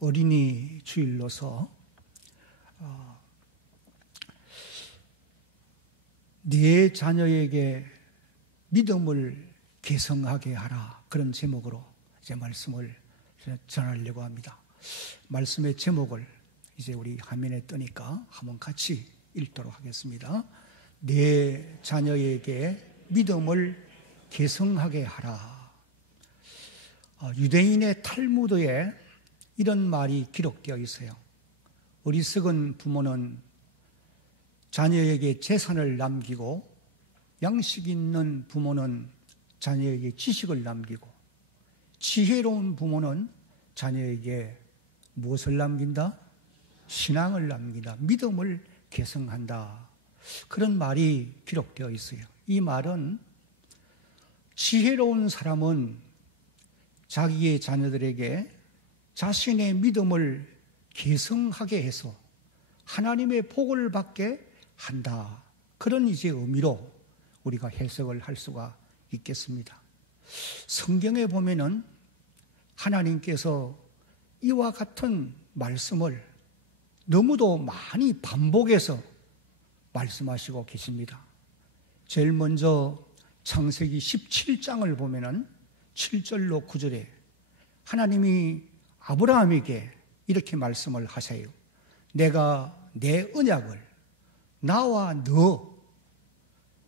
어린이 주일로서 네 자녀에게 믿음을 계승하게 하라, 그런 제목으로 이제 말씀을 전하려고 합니다. 말씀의 제목을 이제 우리 화면에 뜨니까 한번 같이 읽도록 하겠습니다. 네 자녀에게 믿음을 계승하게 하라. 유대인의 탈무드에 이런 말이 기록되어 있어요. 어리석은 부모는 자녀에게 재산을 남기고, 양식 있는 부모는 자녀에게 지식을 남기고, 지혜로운 부모는 자녀에게 무엇을 남긴다? 신앙을 남긴다. 믿음을 계승한다. 그런 말이 기록되어 있어요. 이 말은 지혜로운 사람은 자기의 자녀들에게 자신의 믿음을 계승하게 해서 하나님의 복을 받게 한다. 그런 이제 의미로 우리가 해석을 할 수가 있겠습니다. 성경에 보면은 하나님께서 이와 같은 말씀을 너무도 많이 반복해서 말씀하시고 계십니다. 제일 먼저 창세기 17장을 보면은 7절로 9절에 하나님이 아브라함에게 이렇게 말씀을 하세요. 내가 내 언약을 나와 너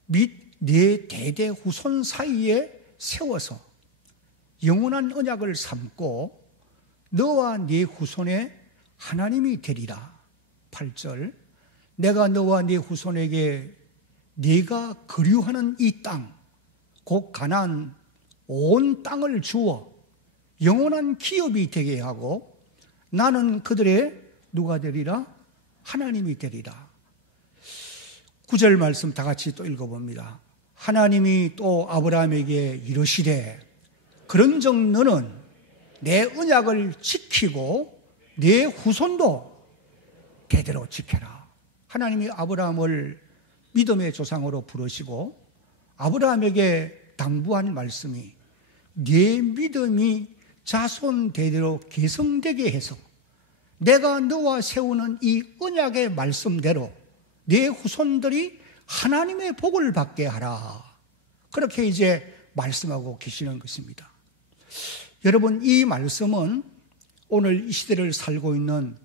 및 네 대대 후손 사이에 세워서 영원한 언약을 삼고 너와 네 후손의 하나님이 되리라. 8절 내가 너와 네 후손에게 네가 거류하는 이 땅, 곧 가나안 온 땅을 주어 영원한 기업이 되게 하고 나는 그들의 누가 되리라? 하나님이 되리라. 9절 말씀 다 같이 또 읽어봅니다. 하나님이 또 아브라함에게 이르시되 그런즉 너는 내 언약을 지키고 내 후손도 대대로 지켜라. 하나님이 아브라함을 믿음의 조상으로 부르시고 아브라함에게 당부한 말씀이 네 믿음이 자손 대대로 계승되게 해서 내가 너와 세우는 이 언약의 말씀대로 네 후손들이 하나님의 복을 받게 하라. 그렇게 이제 말씀하고 계시는 것입니다. 여러분, 이 말씀은 오늘 이 시대를 살고 있는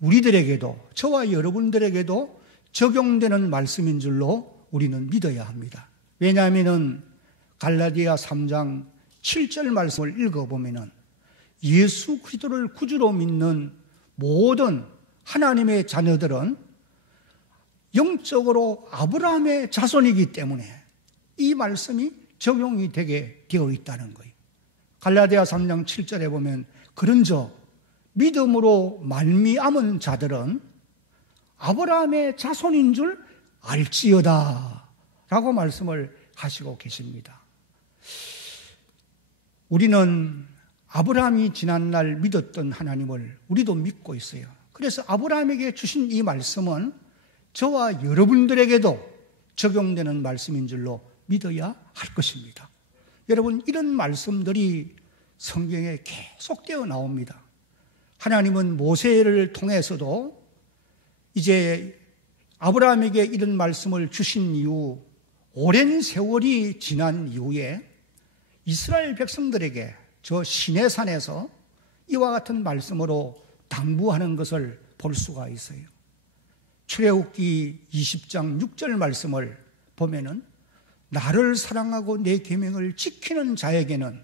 우리들에게도, 저와 여러분들에게도 적용되는 말씀인 줄로 우리는 믿어야 합니다. 왜냐하면 갈라디아 3장 7절 말씀을 읽어보면 예수 그리스도를 구주로 믿는 모든 하나님의 자녀들은 영적으로 아브라함의 자손이기 때문에 이 말씀이 적용이 되게 되어 있다는 거예요. 갈라디아 3장 7절에 보면 그런즉 믿음으로 말미암은 자들은 아브라함의 자손인 줄 알지어다 라고 말씀을 하시고 계십니다. 우리는 아브라함이 지난날 믿었던 하나님을 우리도 믿고 있어요. 그래서 아브라함에게 주신 이 말씀은 저와 여러분들에게도 적용되는 말씀인 줄로 믿어야 할 것입니다. 여러분, 이런 말씀들이 성경에 계속되어 나옵니다. 하나님은 모세를 통해서도 이제 아브라함에게 이런 말씀을 주신 이후 오랜 세월이 지난 이후에 이스라엘 백성들에게 저 시내산에서 이와 같은 말씀으로 당부하는 것을 볼 수가 있어요. 출애굽기 20장 6절 말씀을 보면은 나를 사랑하고 내 계명을 지키는 자에게는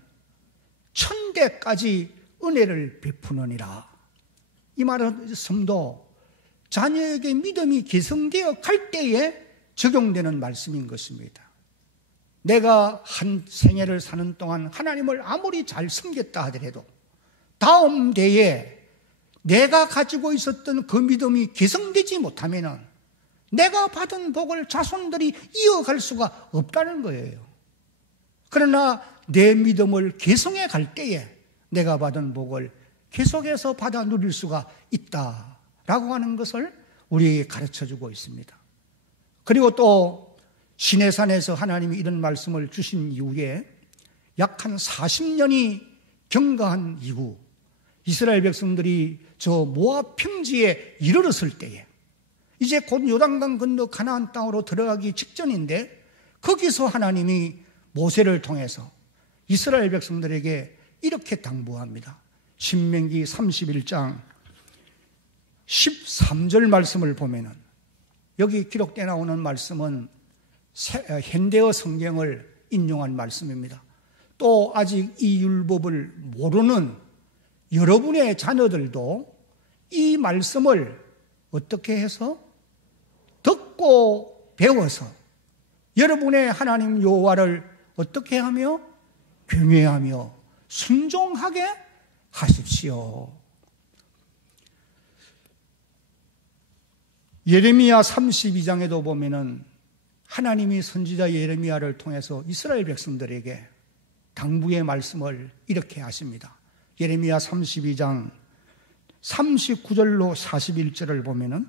천대까지 은혜를 베푸느니라. 이 말은 성도 자녀에게 믿음이 계승되어 갈 때에 적용되는 말씀인 것입니다. 내가 한 생애를 사는 동안 하나님을 아무리 잘 섬겼다 하더라도 다음 대에 내가 가지고 있었던 그 믿음이 계승되지 못하면 내가 받은 복을 자손들이 이어갈 수가 없다는 거예요. 그러나 내 믿음을 계승해 갈 때에 내가 받은 복을 계속해서 받아 누릴 수가 있다라고 하는 것을 우리에게 가르쳐주고 있습니다. 그리고 또 시내산에서 하나님이 이런 말씀을 주신 이후에 약 한 40년이 경과한 이후 이스라엘 백성들이 저 모압 평지에 이르렀을 때에 이제 곧 요단강 건너 가나안 땅으로 들어가기 직전인데 거기서 하나님이 모세를 통해서 이스라엘 백성들에게 이렇게 당부합니다. 신명기 31장 13절 말씀을 보면은 여기 기록되어 나오는 말씀은 현대어 성경을 인용한 말씀입니다. 또 아직 이 율법을 모르는 여러분의 자녀들도 이 말씀을 어떻게 해서 듣고 배워서 여러분의 하나님 여호와를 어떻게 하며 경외하며 순종하게 하십시오. 예레미야 32장에도 보면은 하나님이 선지자 예레미야를 통해서 이스라엘 백성들에게 당부의 말씀을 이렇게 하십니다. 예레미야 32장 39절로 41절을 보면은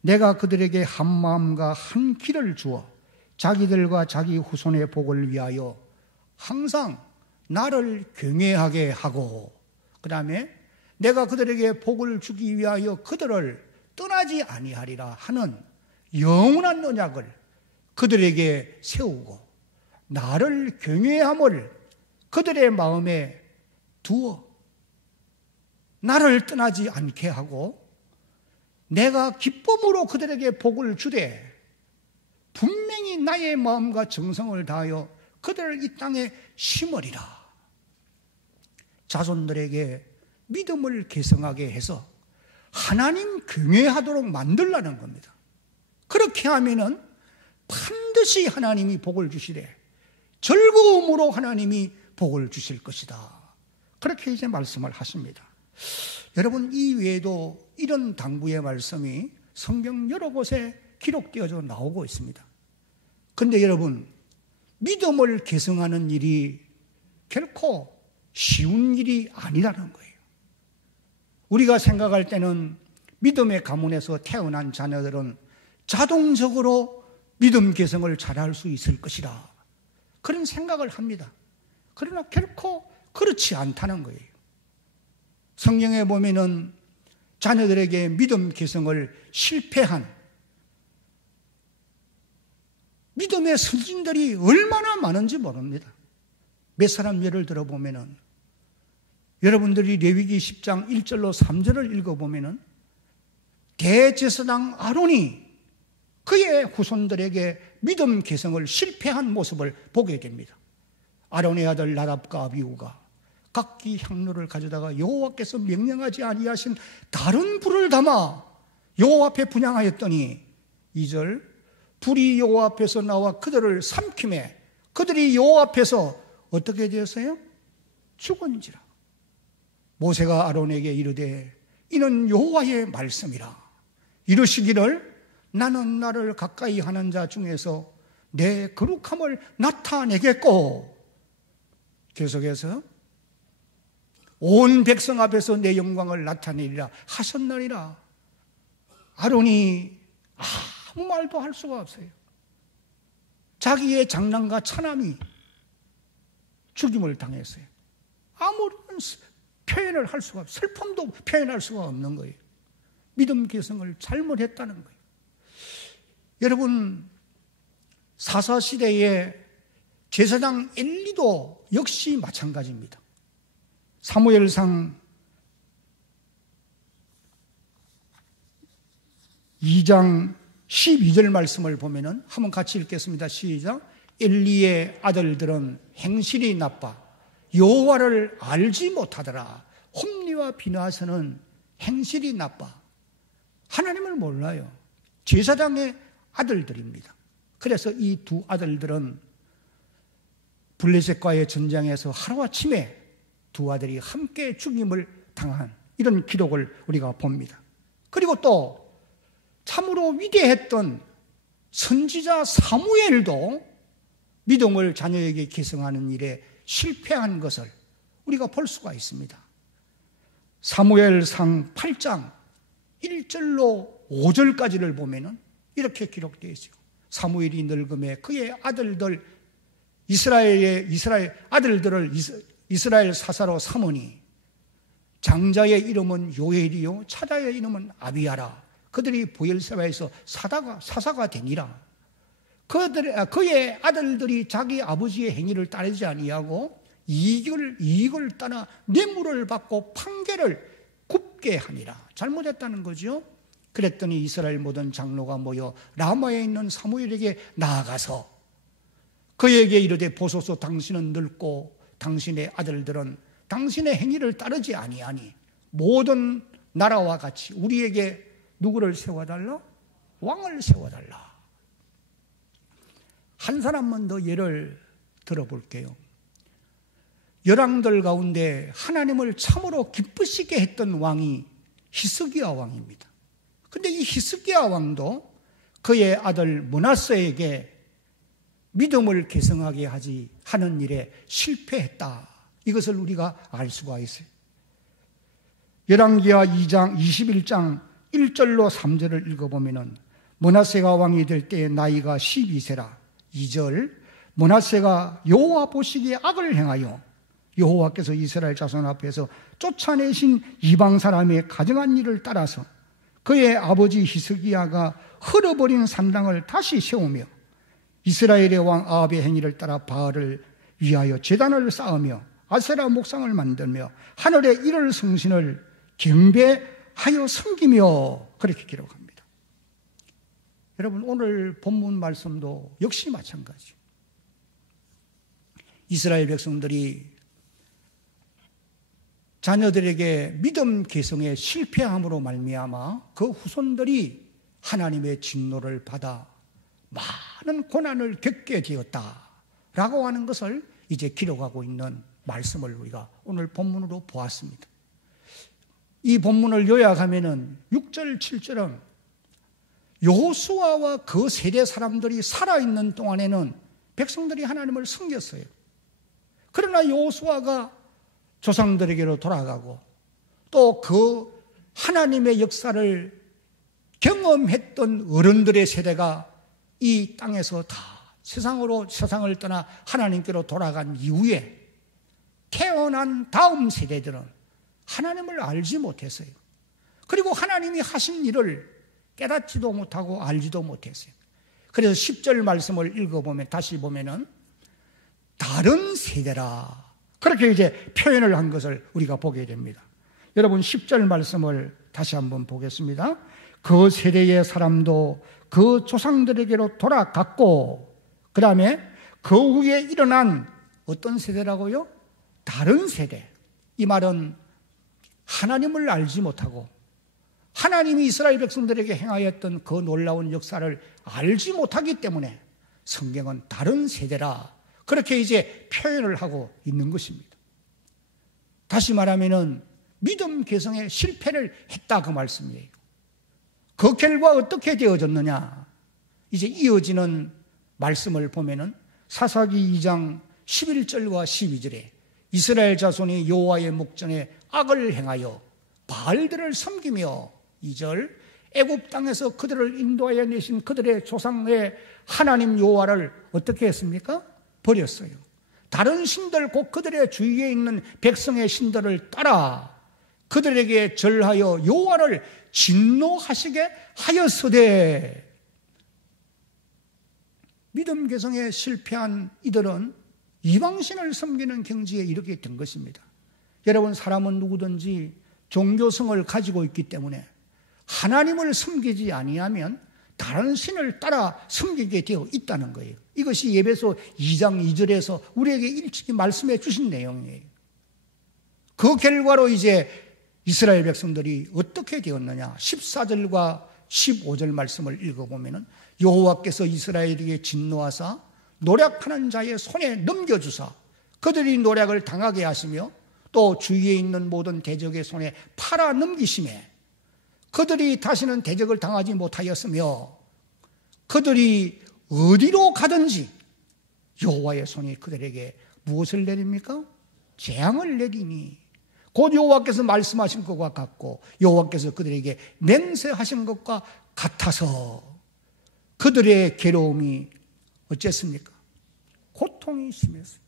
내가 그들에게 한 마음과 한 길을 주어 자기들과 자기 후손의 복을 위하여 항상 나를 경외하게 하고 그 다음에 내가 그들에게 복을 주기 위하여 그들을 떠나지 아니하리라 하는 영원한 언약을 그들에게 세우고 나를 경외함을 그들의 마음에 두어 나를 떠나지 않게 하고 내가 기쁨으로 그들에게 복을 주되 분명히 나의 마음과 정성을 다하여 그들을 이 땅에 심으리라. 자손들에게 믿음을 계승하게 해서 하나님 경외하도록 만들라는 겁니다. 그렇게 하면은 반드시 하나님이 복을 주시되 즐거움으로 하나님이 복을 주실 것이다. 그렇게 이제 말씀을 하십니다. 여러분, 이 외에도 이런 당부의 말씀이 성경 여러 곳에 기록되어져 나오고 있습니다. 그런데 여러분, 믿음을 계승하는 일이 결코 쉬운 일이 아니라는 거예요. 우리가 생각할 때는 믿음의 가문에서 태어난 자녀들은 자동적으로 믿음 계승을 잘할 수 있을 것이라 그런 생각을 합니다. 그러나 결코 그렇지 않다는 거예요. 성경에 보면은 자녀들에게 믿음 계승을 실패한 믿음의 선진들이 얼마나 많은지 모릅니다. 몇 사람 예를 들어보면은 여러분들이 레위기 10장 1절로 3절을 읽어보면은 대제사장 아론이 그의 후손들에게 믿음 계승을 실패한 모습을 보게 됩니다. 아론의 아들 나답과 아비후가 각기 향로를 가져다가 여호와께서 명령하지 아니하신 다른 불을 담아 여호와 앞에 분향하였더니 2절 불이 여호와 앞에서 나와 그들을 삼킴에 그들이 여호와 앞에서 어떻게 되었어요? 죽은지라. 모세가 아론에게 이르되 이는 여호와의 말씀이라. 이르시기를 나는 나를 가까이 하는 자 중에서 내 거룩함을 나타내겠고 계속해서 온 백성 앞에서 내 영광을 나타내리라 하셨느니라. 아론이 아무 말도 할 수가 없어요. 자기의 장남과 차남이 죽임을 당했어요. 아무런 표현을 할 수가 없어요. 슬픔도 표현할 수가 없는 거예요. 믿음 계승을 잘못했다는 거예요. 여러분, 사사시대에 제사장 엘리도 역시 마찬가지입니다. 사무엘상 2장 12절 말씀을 보면은 한번 같이 읽겠습니다. 시작. 엘리의 아들들은 행실이 나빠 여호와를 알지 못하더라. 홈리와 비나아스는 행실이 나빠 하나님을 몰라요. 제사장의 아들들입니다. 그래서 이 두 아들들은 블레셋과의 전쟁에서 하루아침에 두 아들이 함께 죽임을 당한 이런 기록을 우리가 봅니다. 그리고 또 참으로 위대했던 선지자 사무엘도 믿음을 자녀에게 계승하는 일에 실패한 것을 우리가 볼 수가 있습니다. 사무엘상 8장 1절로 5절까지를 보면은 이렇게 기록되어 있어요. 사무엘이 늙음에 그의 아들들 이스라엘 아들들을 이스라엘 사사로 삼으니 장자의 이름은 요엘이요 차자의 이름은 아비야라. 그들이 부엘세바에서 사사가 되니라. 그의 아들들이 자기 아버지의 행위를 따르지 아니하고 이익을 따라 뇌물을 받고 판결을 굽게 하니라. 잘못했다는 거죠. 그랬더니 이스라엘 모든 장로가 모여 라마에 있는 사무엘에게 나아가서 그에게 이르되 보소서 당신은 늙고 당신의 아들들은 당신의 행위를 따르지 아니하니 모든 나라와 같이 우리에게 누구를 세워달라? 왕을 세워달라. 한 사람만 더 예를 들어볼게요. 열왕들 가운데 하나님을 참으로 기쁘시게 했던 왕이 히스기야 왕입니다. 그런데 이 히스기야 왕도 그의 아들 므낫세에게 믿음을 계승하게 하는 일에 실패했다. 이것을 우리가 알 수가 있어요. 열왕기하 2장 21장 1절로 3절을 읽어보면 므낫세가 왕이 될 때의 나이가 12세라. 2절 므낫세가 여호와 보시기에 악을 행하여 여호와께서 이스라엘 자손 앞에서 쫓아내신 이방 사람의 가정한 일을 따라서 그의 아버지 히스기야가 흘어버린 산당을 다시 세우며 이스라엘의 왕 아합의 행위를 따라 바알을 위하여 제단을 쌓으며 아세라 목상을 만들며 하늘의 일월 성신을 경배하여 섬기며 그렇게 기록합니다. 여러분 오늘 본문 말씀도 역시 마찬가지예요. 이스라엘 백성들이 자녀들에게 믿음 계승에 실패함으로 말미암아 그 후손들이 하나님의 진노를 받아 많은 고난을 겪게 되었다라고 하는 것을 이제 기록하고 있는 말씀을 우리가 오늘 본문으로 보았습니다. 이 본문을 요약하면은 6절, 7절은 여호수아와 그 세대 사람들이 살아있는 동안에는 백성들이 하나님을 섬겼어요. 그러나 여호수아가 조상들에게로 돌아가고 또 그 하나님의 역사를 경험했던 어른들의 세대가 이 땅에서 다 세상을 떠나 하나님께로 돌아간 이후에 태어난 다음 세대들은 하나님을 알지 못했어요. 그리고 하나님이 하신 일을 깨닫지도 못하고 알지도 못했어요. 그래서 10절 말씀을 읽어보면 다시 보면은 다른 세대라 그렇게 이제 표현을 한 것을 우리가 보게 됩니다. 여러분 10절 말씀을 다시 한번 보겠습니다. 그 세대의 사람도 그 조상들에게로 돌아갔고 그 다음에 그 후에 일어난 어떤 세대라고요? 다른 세대. 이 말은 하나님을 알지 못하고 하나님이 이스라엘 백성들에게 행하였던 그 놀라운 역사를 알지 못하기 때문에 성경은 다른 세대라 그렇게 이제 표현을 하고 있는 것입니다. 다시 말하면은 믿음 계승에 실패를 했다 그 말씀이에요. 그 결과 어떻게 되어졌느냐? 이제 이어지는 말씀을 보면은 사사기 2장 11절과 12절에 이스라엘 자손이 여호와의 목전에 악을 행하여 바알들을 섬기며 2절 애굽 땅에서 그들을 인도하여 내신 그들의 조상의 하나님 여호와를 어떻게 했습니까? 버렸어요. 다른 신들 곧 그들의 주위에 있는 백성의 신들을 따라 그들에게 절하여 여호와를 진노하시게 하였으되 믿음 계승에 실패한 이들은 이방신을 섬기는 경지에 이르게 된 것입니다. 여러분 사람은 누구든지 종교성을 가지고 있기 때문에 하나님을 섬기지 아니하면 다른 신을 따라 섬기게 되어 있다는 거예요. 이것이 에베소 2장 2절에서 우리에게 일찍이 말씀해 주신 내용이에요. 그 결과로 이제 이스라엘 백성들이 어떻게 되었느냐 14절과 15절 말씀을 읽어보면 여호와께서 이스라엘에게 진노하사 노략하는 자의 손에 넘겨주사 그들이 노략을 당하게 하시며 또 주위에 있는 모든 대적의 손에 팔아 넘기심에 그들이 다시는 대적을 당하지 못하였으며 그들이 어디로 가든지 여호와의 손이 그들에게 무엇을 내립니까? 재앙을 내리니 곧 여호와께서 말씀하신 것과 같고 여호와께서 그들에게 맹세하신 것과 같아서 그들의 괴로움이 어쨌습니까? 고통이 심했어요.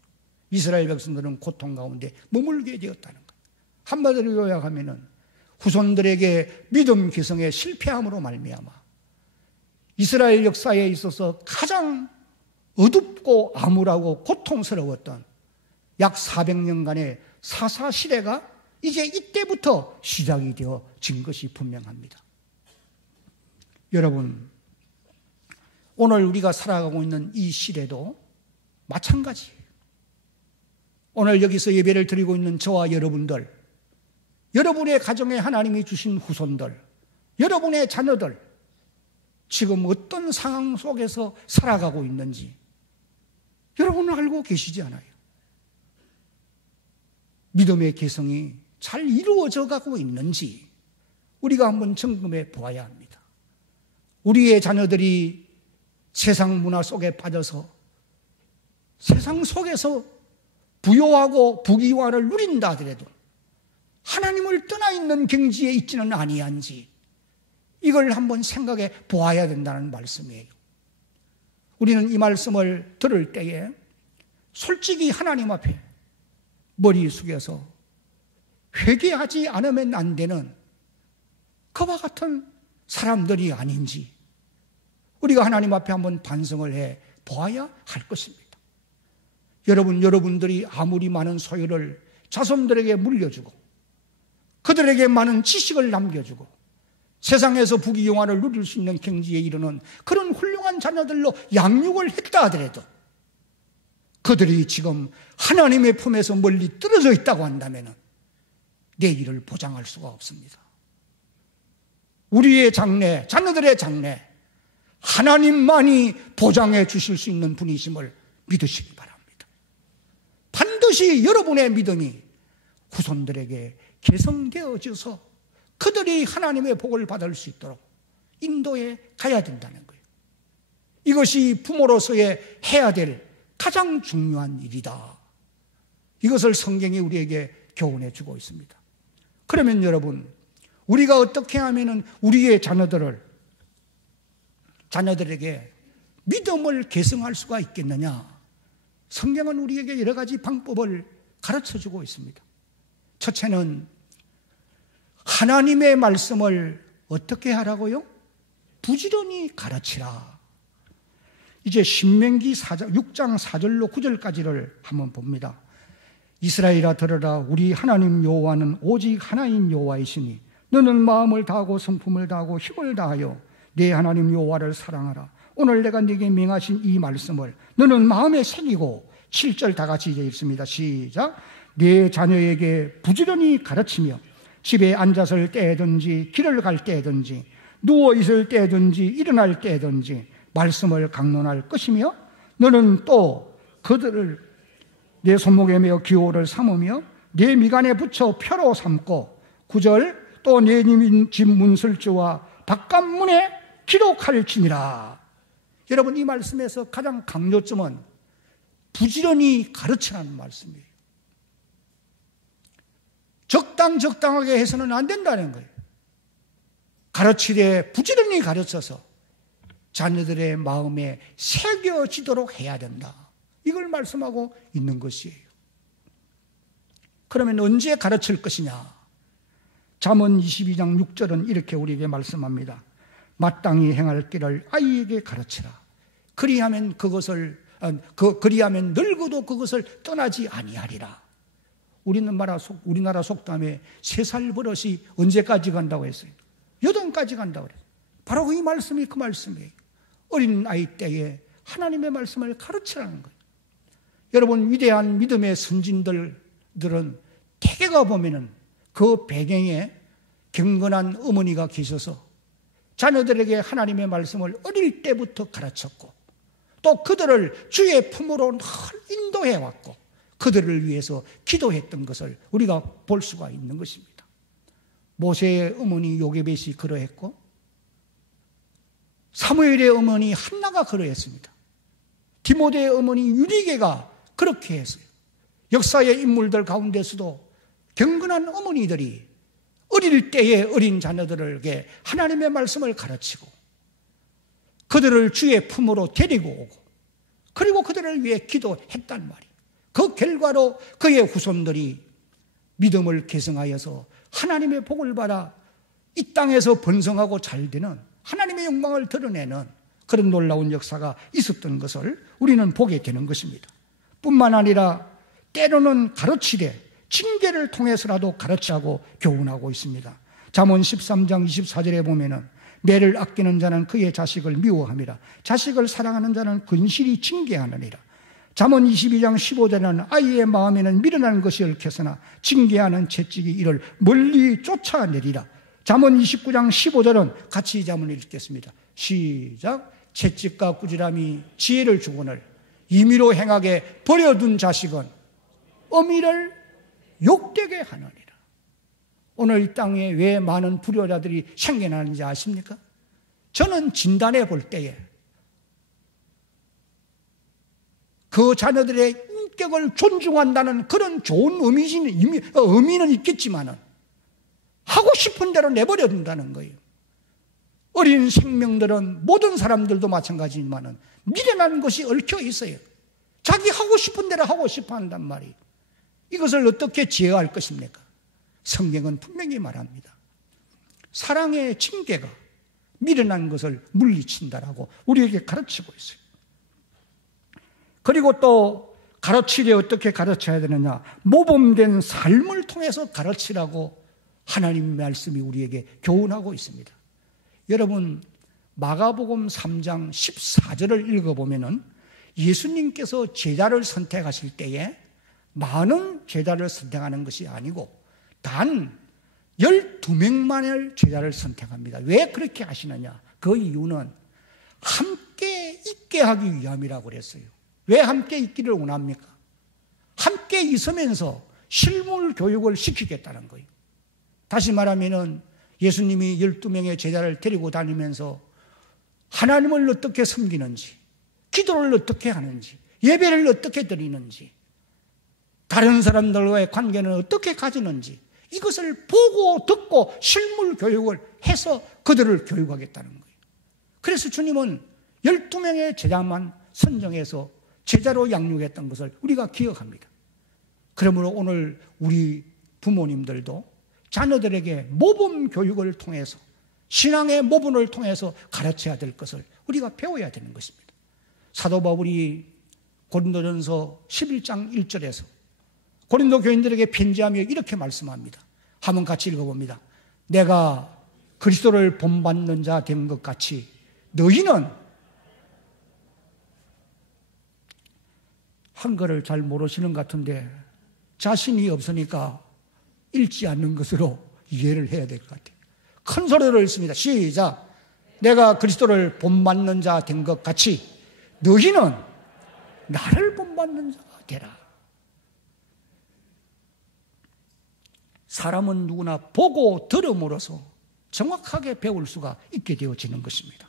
이스라엘 백성들은 고통 가운데 머물게 되었다는 거예요. 한마디로 요약하면은 후손들에게 믿음 기성에 실패함으로 말미암아 이스라엘 역사에 있어서 가장 어둡고 암울하고 고통스러웠던 약 400년간의 사사 시대가 이제 이때부터 시작이 되어진 것이 분명합니다. 여러분, 오늘 우리가 살아가고 있는 이 시대도 마찬가지예요. 오늘 여기서 예배를 드리고 있는 저와 여러분들, 여러분의 가정에 하나님이 주신 후손들, 여러분의 자녀들, 지금 어떤 상황 속에서 살아가고 있는지 여러분은 알고 계시지 않아요? 믿음의 개성이 잘 이루어져 가고 있는지 우리가 한번 점검해 보아야 합니다. 우리의 자녀들이 세상 문화 속에 빠져서 세상 속에서 부요하고 부귀화를 누린다 하더라도 하나님을 떠나 있는 경지에 있지는 아니한지 이걸 한번 생각해 보아야 된다는 말씀이에요. 우리는 이 말씀을 들을 때에 솔직히 하나님 앞에 머리 숙여서 회개하지 않으면 안 되는 그와 같은 사람들이 아닌지 우리가 하나님 앞에 한번 반성을 해 보아야 할 것입니다. 여러분들이 아무리 많은 소유를 자손들에게 물려주고 그들에게 많은 지식을 남겨주고 세상에서 부귀영화를 누릴 수 있는 경지에 이르는 그런 훌륭한 자녀들로 양육을 했다 하더라도 그들이 지금 하나님의 품에서 멀리 떨어져 있다고 한다면 내일을 보장할 수가 없습니다. 우리의 장래, 자녀들의 장래, 하나님만이 보장해 주실 수 있는 분이심을 믿으시기 바랍니다. 반드시 여러분의 믿음이 후손들에게 개성되어져서 그들이 하나님의 복을 받을 수 있도록 인도해 가야 된다는 거예요. 이것이 부모로서의 해야 될 가장 중요한 일이다. 이것을 성경이 우리에게 교훈해 주고 있습니다. 그러면 여러분, 우리가 어떻게 하면은 우리의 자녀들에게 믿음을 계승할 수가 있겠느냐? 성경은 우리에게 여러 가지 방법을 가르쳐 주고 있습니다. 첫째는 하나님의 말씀을 어떻게 하라고요? 부지런히 가르치라. 이제 신명기 6장 4절로 9절까지를 한번 봅니다. 이스라엘아 들으라. 우리 하나님 여호와는 오직 하나인 여호와이시니 너는 마음을 다하고 성품을 다하고 힘을 다하여 내 하나님 여호와를 사랑하라. 오늘 내가 네게 명하신 이 말씀을 너는 마음에 새기고 7절 다 같이 이제 읽습니다. 시작. 내 자녀에게 부지런히 가르치며 집에 앉아설 때든지 길을 갈 때든지 누워있을 때든지 일어날 때든지 말씀을 강론할 것이며 너는 또 그들을 내 손목에 메어 기호를 삼으며 내 미간에 붙여 표로 삼고 9절 또 내 집 문설주와 바깥문에 기록할지니라. 여러분, 이 말씀에서 가장 강조점은 부지런히 가르치라는 말씀이에요. 적당하게 해서는 안 된다는 거예요. 가르치되 부지런히 가르쳐서 자녀들의 마음에 새겨지도록 해야 된다. 이걸 말씀하고 있는 것이에요. 그러면 언제 가르칠 것이냐? 잠언 22장 6절은 이렇게 우리에게 말씀합니다. 마땅히 행할 길을 아이에게 가르치라. 그리하면 늙어도 그것을 떠나지 아니하리라. 우리나라 속담에 3살 버릇이 언제까지 간다고 했어요? 여든까지 간다고 그랬어요. 바로 이 말씀이 그 말씀이에요. 어린 아이 때에 하나님의 말씀을 가르치라는 거예요. 여러분, 위대한 믿음의 선진들은 대개가 보면은 그 배경에 경건한 어머니가 계셔서 자녀들에게 하나님의 말씀을 어릴 때부터 가르쳤고 또 그들을 주의 품으로 늘 인도해왔고 그들을 위해서 기도했던 것을 우리가 볼 수가 있는 것입니다. 모세의 어머니 요게벳이 그러했고 사무엘의 어머니 한나가 그러했습니다. 디모데의 어머니 유리게가 그렇게 했어요. 역사의 인물들 가운데서도 경건한 어머니들이 어릴 때의 어린 자녀들에게 하나님의 말씀을 가르치고 그들을 주의 품으로 데리고 오고 그리고 그들을 위해 기도했단 말이에요. 그 결과로 그의 후손들이 믿음을 계승하여서 하나님의 복을 받아 이 땅에서 번성하고 잘되는 하나님의 영광을 드러내는 그런 놀라운 역사가 있었던 것을 우리는 보게 되는 것입니다. 뿐만 아니라 때로는 가르치되 징계를 통해서라도 가르치고 교훈하고 있습니다. 잠언 13장 24절에 보면은 매를 아끼는 자는 그의 자식을 미워함이라. 자식을 사랑하는 자는 근실히 징계하느니라. 잠언 22장 15절에는 아이의 마음에는 미련한 것이 얽혀서나 징계하는 채찍이 이를 멀리 쫓아내리라. 잠언 29장 15절은 같이 이 잠언을 읽겠습니다. 시작. 채찍과 꾸지람이 지혜를 주거늘 임의로 행하게 버려둔 자식은 어미를 욕되게 하느니라. 오늘 이 땅에 왜 많은 불효자들이 생겨나는지 아십니까? 저는 진단해 볼 때에 그 자녀들의 인격을 존중한다는 그런 좋은 의미는 있겠지만은 하고 싶은 대로 내버려 둔다는 거예요. 어린 생명들은 모든 사람들도 마찬가지지만은 미련한 것이 얽혀 있어요. 자기 하고 싶은 대로 하고 싶어 한단 말이에요. 이것을 어떻게 제어할 것입니까? 성경은 분명히 말합니다. 사랑의 징계가 미련한 것을 물리친다라고 우리에게 가르치고 있어요. 그리고 또 가르치되 어떻게 가르쳐야 되느냐? 모범된 삶을 통해서 가르치라고 하나님 말씀이 우리에게 교훈하고 있습니다. 여러분 마가복음 3장 14절을 읽어보면은 예수님께서 제자를 선택하실 때에 많은 제자를 선택하는 것이 아니고 단 12명만의 제자를 선택합니다. 왜 그렇게 하시느냐? 그 이유는 함께 있게 하기 위함이라고 그랬어요. 왜 함께 있기를 원합니까? 함께 있으면서 실물 교육을 시키겠다는 거예요. 다시 말하면은 예수님이 12명의 제자를 데리고 다니면서 하나님을 어떻게 섬기는지, 기도를 어떻게 하는지, 예배를 어떻게 드리는지, 다른 사람들과의 관계는 어떻게 가지는지 이것을 보고 듣고 실물 교육을 해서 그들을 교육하겠다는 거예요. 그래서 주님은 12명의 제자만 선정해서 제자로 양육했던 것을 우리가 기억합니다. 그러므로 오늘 우리 부모님들도 자녀들에게 모범 교육을 통해서 신앙의 모범을 통해서 가르쳐야 될 것을 우리가 배워야 되는 것입니다. 사도 바울이 고린도전서 11장 1절에서 고린도 교인들에게 편지하며 이렇게 말씀합니다. 한번 같이 읽어봅니다. 내가 그리스도를 본받는 자 된 것 같이 너희는 한글을 잘 모르시는 것 같은데 자신이 없으니까 읽지 않는 것으로 이해를 해야 될 것 같아요. 큰 소리로 읽습니다. 시작. 내가 그리스도를 본받는 자 된 것 같이 너희는 나를 본받는 자 되라. 사람은 누구나 보고 들음으로써 정확하게 배울 수가 있게 되어지는 것입니다.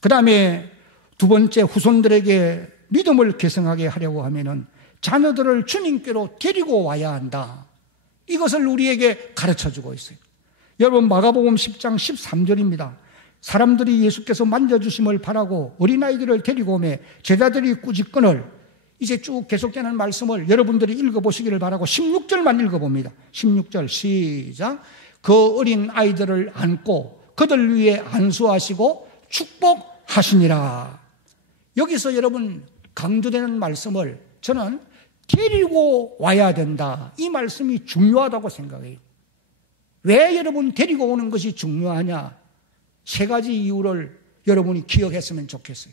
그 다음에 두 번째, 후손들에게 믿음을 계승하게 하려고 하면은 자녀들을 주님께로 데리고 와야 한다. 이것을 우리에게 가르쳐주고 있어요. 여러분 마가복음 10장 13절입니다. 사람들이 예수께서 만져주심을 바라고 어린아이들을 데리고 오매 제자들이 꾸짖거늘. 이제 쭉 계속되는 말씀을 여러분들이 읽어보시기를 바라고 16절만 읽어봅니다. 16절 시작. 그 어린 아이들을 안고 그들 위에 안수하시고 축복하시니라. 여기서 여러분 강조되는 말씀을 저는 데리고 와야 된다. 이 말씀이 중요하다고 생각해요. 왜 여러분 데리고 오는 것이 중요하냐? 세 가지 이유를 여러분이 기억했으면 좋겠어요.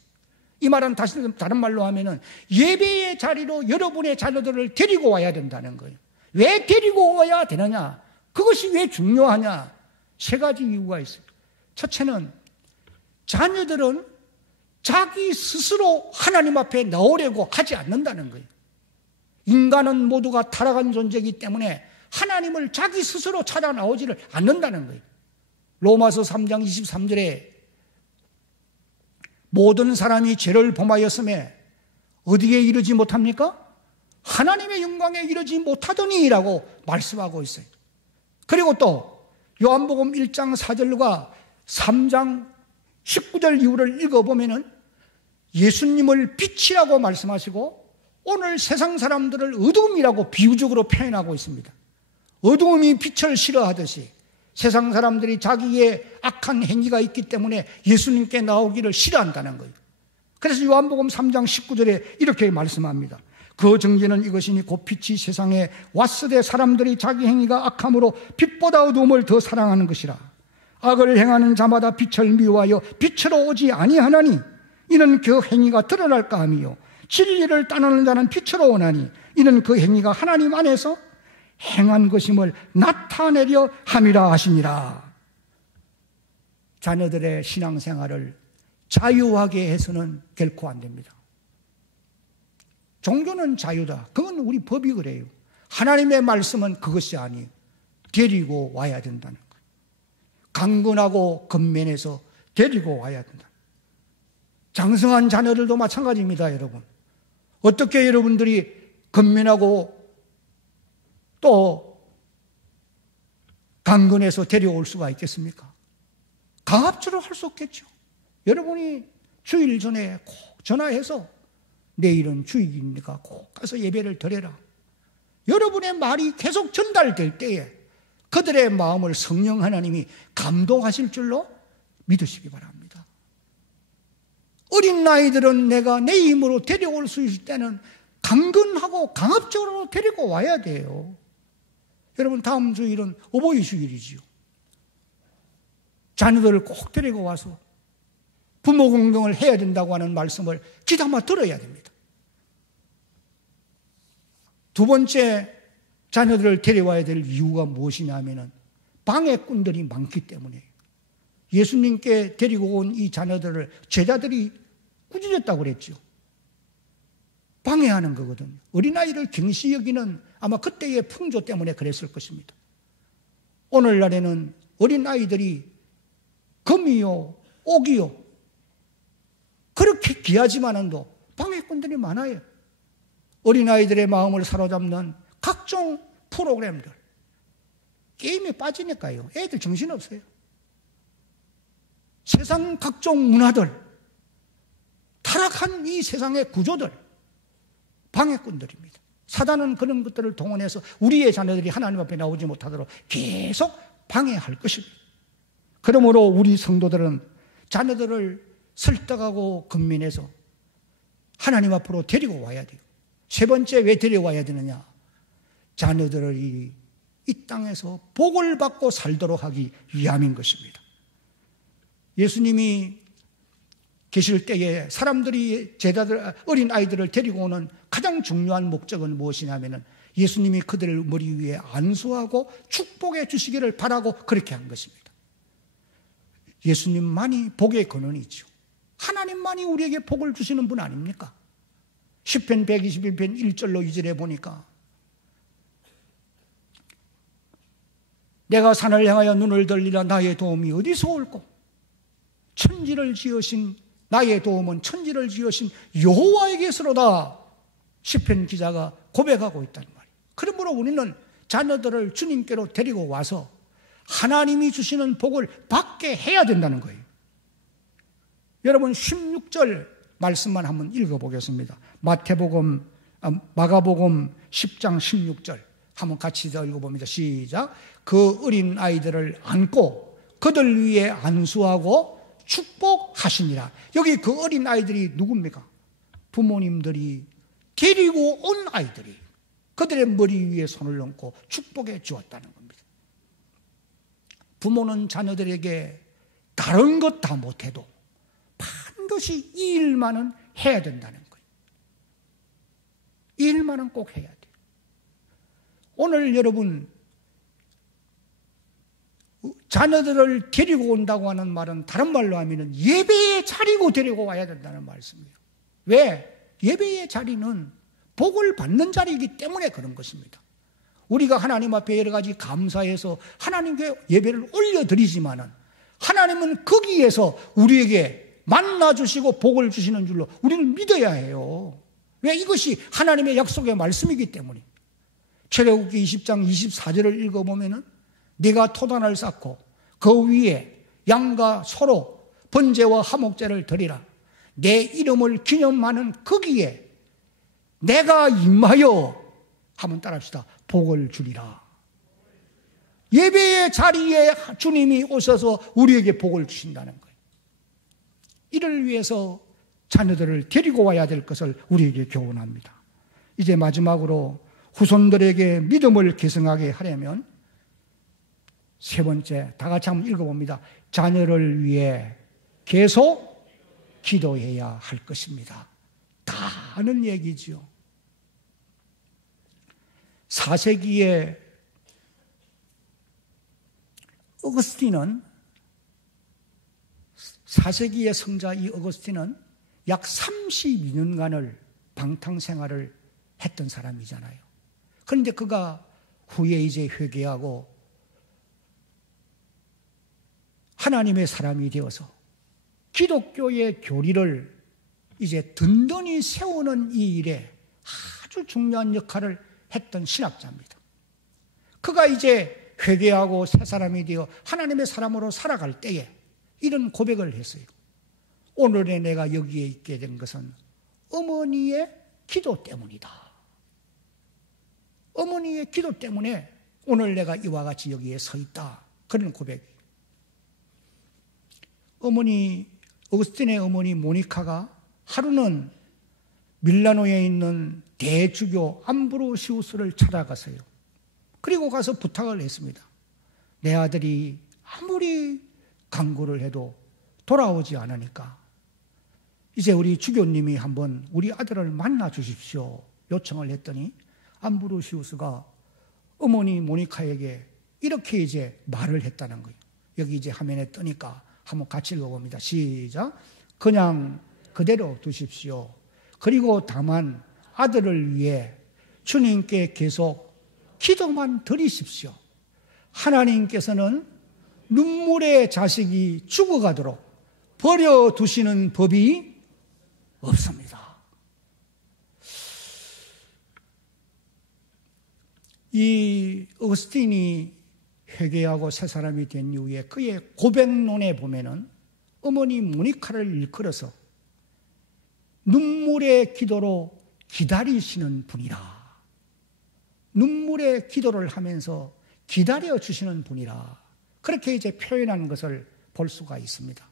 이 말은 다른 말로 하면은 예배의 자리로 여러분의 자녀들을 데리고 와야 된다는 거예요. 왜 데리고 와야 되느냐? 그것이 왜 중요하냐? 세 가지 이유가 있어요. 첫째는 자녀들은 자기 스스로 하나님 앞에 나오려고 하지 않는다는 거예요. 인간은 모두가 타락한 존재이기 때문에 하나님을 자기 스스로 찾아 나오지를 않는다는 거예요. 로마서 3장 23절에 모든 사람이 죄를 범하였음에 어디에 이르지 못합니까? 하나님의 영광에 이르지 못하더니라고 말씀하고 있어요. 그리고 또 요한복음 1장 4절과 3장 19절 이후를 읽어보면은 예수님을 빛이라고 말씀하시고 오늘 세상 사람들을 어둠이라고 비유적으로 표현하고 있습니다. 어두움이 빛을 싫어하듯이 세상 사람들이 자기의 악한 행위가 있기 때문에 예수님께 나오기를 싫어한다는 거예요. 그래서 요한복음 3장 19절에 이렇게 말씀합니다. 그 증거는 이것이니 곧 빛이 세상에 왔으되 사람들이 자기 행위가 악함으로 빛보다 어두움을 더 사랑하는 것이라. 악을 행하는 자마다 빛을 미워하여 빛으로 오지 아니하나니 이는 그 행위가 드러날까 함이요 진리를 따르는 자는 빛으로 오나니 이는 그 행위가 하나님 안에서 행한 것임을 나타내려 함이라 하시니라. 자녀들의 신앙생활을 자유하게 해서는 결코 안 됩니다. 종교는 자유다. 그건 우리 법이 그래요. 하나님의 말씀은 그것이 아니에요. 데리고 와야 된다는 거예요. 강건하고 근면해서 데리고 와야 된다. 장성한 자녀들도 마찬가지입니다, 여러분. 어떻게 여러분들이 근면하고 또 강건해서 데려올 수가 있겠습니까? 강압적으로 할 수 없겠죠. 여러분이 주일 전에 꼭 전화해서 내일은 주일이니까 꼭 가서 예배를 드려라. 여러분의 말이 계속 전달될 때에 그들의 마음을 성령 하나님이 감동하실 줄로 믿으시기 바랍니다. 어린 아이들은 내가 내 힘으로 데려올 수 있을 때는 강건하고 강압적으로 데리고 와야 돼요. 여러분, 다음 주일은 어버이 주일이지요. 자녀들을 꼭 데리고 와서 부모 공경을 해야 된다고 하는 말씀을 귀담아 들어야 됩니다. 두 번째, 자녀들을 데려와야 될 이유가 무엇이냐면 방해꾼들이 많기 때문에 예수님께 데리고 온 이 자녀들을 제자들이 꾸짖었다고 그랬죠. 방해하는 거거든요. 어린아이를 경시 여기는 아마 그때의 풍조 때문에 그랬을 것입니다. 오늘날에는 어린아이들이 금이요, 옥이요, 그렇게 귀하지만은도 방해꾼들이 많아요. 어린아이들의 마음을 사로잡는 각종 프로그램들, 게임에 빠지니까요. 애들 정신없어요. 세상 각종 문화들, 타락한 이 세상의 구조들, 방해꾼들입니다. 사단은 그런 것들을 동원해서 우리의 자녀들이 하나님 앞에 나오지 못하도록 계속 방해할 것입니다. 그러므로 우리 성도들은 자녀들을 설득하고 근면해서 하나님 앞으로 데리고 와야 돼요. 세 번째, 왜 데려와야 되느냐? 자녀들이 이 땅에서 복을 받고 살도록 하기 위함인 것입니다. 예수님이 계실 때에 사람들이 제자들, 어린 아이들을 데리고 오는 가장 중요한 목적은 무엇이냐면 예수님이 그들을 머리 위에 안수하고 축복해 주시기를 바라고 그렇게 한 것입니다. 예수님만이 복의 근원이죠. 하나님만이 우리에게 복을 주시는 분 아닙니까? 시편 121편 1절로 2절에 보니까 내가 산을 향하여 눈을 들리라 나의 도움이 어디서 올꼬? 천지를 지으신 나의 도움은 천지를 지으신 여호와에게서로다. 시편 기자가 고백하고 있단 말이에요. 그러므로 우리는 자녀들을 주님께로 데리고 와서 하나님이 주시는 복을 받게 해야 된다는 거예요. 여러분 16절 말씀만 한번 읽어보겠습니다. 마가복음 10장 16절 한번 같이 더 읽어봅니다. 시작. 그 어린 아이들을 안고 그들 위에 안수하고 축복하시니라. 여기 그 어린 아이들이 누굽니까? 부모님들이 데리고 온 아이들이 그들의 머리 위에 손을 얹고 축복해 주었다는 겁니다. 부모는 자녀들에게 다른 것 다 못해도 반드시 이 일만은 해야 된다는 거예요. 이 일만은 꼭 해야 돼요. 오늘 여러분 자녀들을 데리고 온다고 하는 말은 다른 말로 하면 예배의 자리고 데리고 와야 된다는 말씀이에요. 왜? 예배의 자리는 복을 받는 자리이기 때문에 그런 것입니다. 우리가 하나님 앞에 여러 가지 감사해서 하나님께 예배를 올려드리지만은 하나님은 거기에서 우리에게 만나주시고 복을 주시는 줄로 우리는 믿어야 해요. 왜? 이것이 하나님의 약속의 말씀이기 때문에. 출애굽기 20장 24절을 읽어보면은 네가 토단을 쌓고 그 위에 양과 소로 번제와 화목제를 드리라. 내 이름을 기념하는 거기에 내가 임하여 한번 따라합시다. 복을 주리라. 예배의 자리에 주님이 오셔서 우리에게 복을 주신다는 거예요. 이를 위해서 자녀들을 데리고 와야 될 것을 우리에게 교훈합니다. 이제 마지막으로 후손들에게 믿음을 계승하게 하려면 세 번째, 다 같이 한번 읽어봅니다. 자녀를 위해 계속 기도해야 할 것입니다. 다 아는 얘기죠. 4세기의 어거스틴은 4세기의 성자 이 어거스틴은 약 32년간을 방탕생활을 했던 사람이잖아요. 그런데 그가 후에 이제 회개하고 하나님의 사람이 되어서 기독교의 교리를 이제 든든히 세우는 이 일에 아주 중요한 역할을 했던 신학자입니다. 그가 이제 회개하고 새 사람이 되어 하나님의 사람으로 살아갈 때에 이런 고백을 했어요. 오늘의 내가 여기에 있게 된 것은 어머니의 기도 때문이다. 어머니의 기도 때문에 오늘 내가 이와 같이 여기에 서 있다. 그런 고백이. 어거스틴의 어머니 모니카가 하루는 밀라노에 있는 대주교 암브로시우스를 찾아갔어요. 그리고 가서 부탁을 했습니다. 내 아들이 아무리 간구를 해도 돌아오지 않으니까 이제 우리 주교님이 한번 우리 아들을 만나 주십시오 요청을 했더니 암브로시우스가 어머니 모니카에게 이렇게 이제 말을 했다는 거예요. 여기 이제 화면에 뜨니까 한번 같이 읽어봅니다. 시작. 그냥 그대로 두십시오. 그리고 다만 아들을 위해 주님께 계속 기도만 드리십시오. 하나님께서는 눈물의 자식이 죽어가도록 버려두시는 법이 없습니다. 이 어거스틴이 회개하고 새 사람이 된 이후에 그의 고백론에 보면은 어머니 모니카를 일컬어서 눈물의 기도로 기다리시는 분이라. 눈물의 기도를 하면서 기다려 주시는 분이라. 그렇게 이제 표현한 것을 볼 수가 있습니다.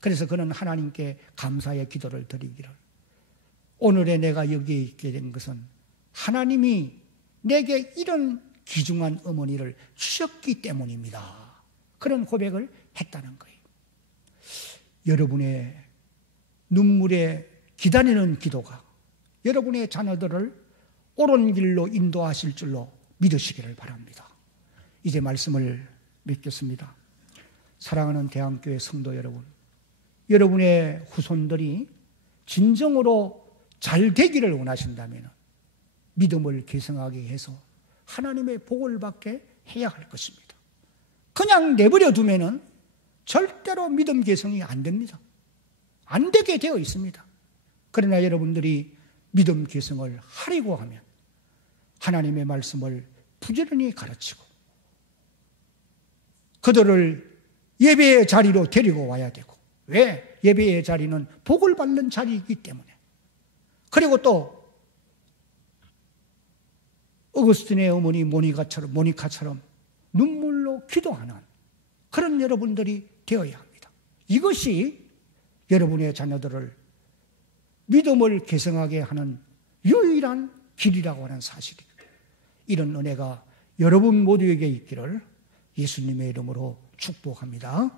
그래서 그는 하나님께 감사의 기도를 드리기를 오늘의 내가 여기에 있게 된 것은 하나님이 내게 이런 귀중한 어머니를 주셨기 때문입니다. 그런 고백을 했다는 거예요. 여러분의 눈물에 기다리는 기도가 여러분의 자녀들을 옳은 길로 인도하실 줄로 믿으시기를 바랍니다. 이제 말씀을 맺겠습니다. 사랑하는 대한교회 성도 여러분, 여러분의 후손들이 진정으로 잘 되기를 원하신다면 믿음을 계승하게 해서 하나님의 복을 받게 해야 할 것입니다. 그냥 내버려 두면은 절대로 믿음 계승이 안 됩니다. 안 되게 되어 있습니다. 그러나 여러분들이 믿음 계승을 하려고 하면 하나님의 말씀을 부지런히 가르치고 그들을 예배의 자리로 데리고 와야 되고, 왜? 예배의 자리는 복을 받는 자리이기 때문에. 그리고 또 어거스틴의 어머니 모니카처럼 눈물로 기도하는 그런 여러분들이 되어야 합니다. 이것이 여러분의 자녀들을 믿음을 계승하게 하는 유일한 길이라고 하는 사실입니다. 이런 은혜가 여러분 모두에게 있기를 예수님의 이름으로 축복합니다.